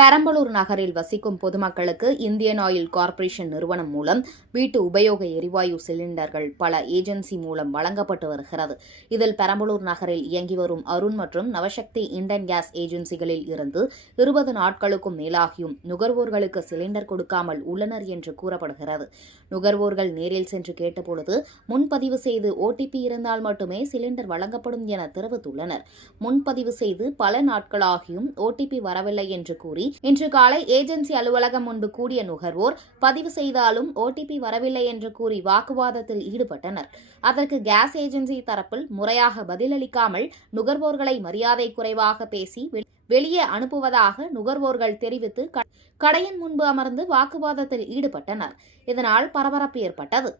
பெரம்பலூர் நகரில் வசிக்கும் பொதுமக்களுக்கு இந்தியன் ஆயில் கார்ப்பரேஷன் நிறுவனம் மூலம் வீட்டு உபயோக எரிவாயு சிலிண்டர்கள் பல ஏஜென்சி மூலம் வழங்கப்பட்டு வருகிறது. இதில் பெரம்பலூர் நகரில் இயங்கி வரும் அருண் மற்றும் நவசக்தி இண்டேன் கேஸ் ஏஜென்சிகளில் இருந்து 20 நாட்களுக்கும் மேலாகியும் நுகர்வோர்களுக்கு சிலிண்டர் கொடுக்காமல் உள்ளனர் என்று கூறப்படுகிறது. நுகர்வோர்கள் நேரில் சென்று கேட்டபொழுது முன்பதிவு செய்து OTP இருந்தால் மட்டுமே சிலிண்டர் வழங்கப்படும் என தெரிவித்துள்ளனர். முன்பதிவு செய்து பல நாட்களாகியும் OTP வரவில்லை என்று கூறி இன்று காலை ஏஜென்சி அலுவலகம் முன்பு கூடிய நுகர்வோர் பதிவு செய்தாலும் OTP வரவில்லை என்று கூறி வாக்குவாதத்தில் ஈடுபட்டனர். அதற்கு கேஸ் ஏஜென்சி தரப்பில் முறையாக பதிலளிக்காமல் நுகர்வோர்களை மரியாதை குறைவாக பேசி வெளியே அனுப்புவதாக நுகர்வோர்கள் தெரிவித்து கடையின் முன்பு அமர்ந்து வாக்குவாதத்தில் ஈடுபட்டனர். இதனால் பரபரப்பு ஏற்பட்டது.